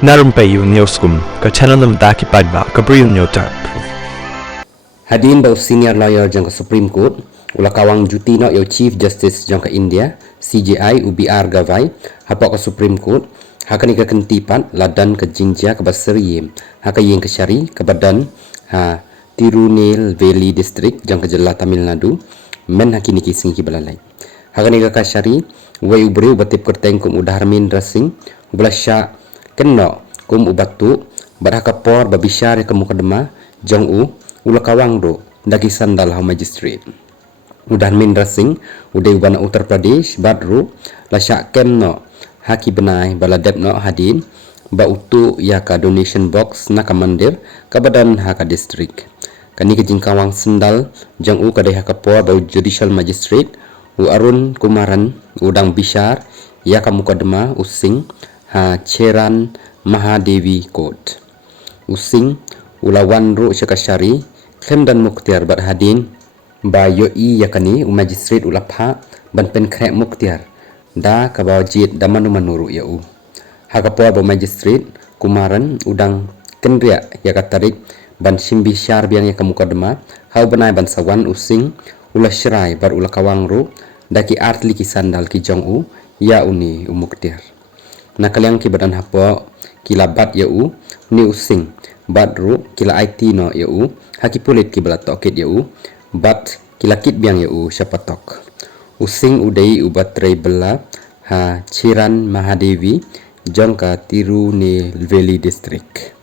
Narumpayu Neoskum, ka Chananam Daki Padba, Gabriel Nyotarp. Hadin bau senior lawyer jangka Supreme Court, ula kawang juti no yo Chief Justice jangka India, CJI UBR gavai, hapok ke Supreme Court, hakani ke kentipan ladan ke Jinja ke Basriyem, haka yeng ke Syari ke badan ha Tirunelveli District jangka Jela Tamil Nadu, men hakini ki singki balalai. Hakani ke Kasyari, wai ubri ubatip kerteng kum udarmin dressing, ubalasya kenno kum ubatu, badhakapor babishar ke mukadama, jong ula kawang do dagi sandal ha magistrate udan Mindra Singh udai ubana Uttar Pradesh badru lasya kemno haki benai baladep no hadin ba utu ya ka donation box na ka mandir ka badan ha ka district kani ke jingkawang sandal jang kadai ha ka por ba judicial magistrate Arun Kumaran udang bishar ya ka mukadama using ha Cheran Mahadevi Court using ulawan ru syakashari klem dan muktiar bad hadin ba yoi yakani magistrate ulapha ban pen krek muktiar da ka bawjit da manuru yau hakapo ba magistrate Kumaran udang kendria yakatarik ban simbi syar biang ya kamukadama hau banai ban sawan using ula syrai bar ula kawang ru daki artli ki sandal ki jong ya uni umuktiar nakalyang ki badan hapo kilabat yau ni using badru kila IT no yau haki pulit ki balatok kit yau bat kila kit biang yau syapatok using udai ubat tray bela ha Chiran Mahadevi jongka Tirunelveli District.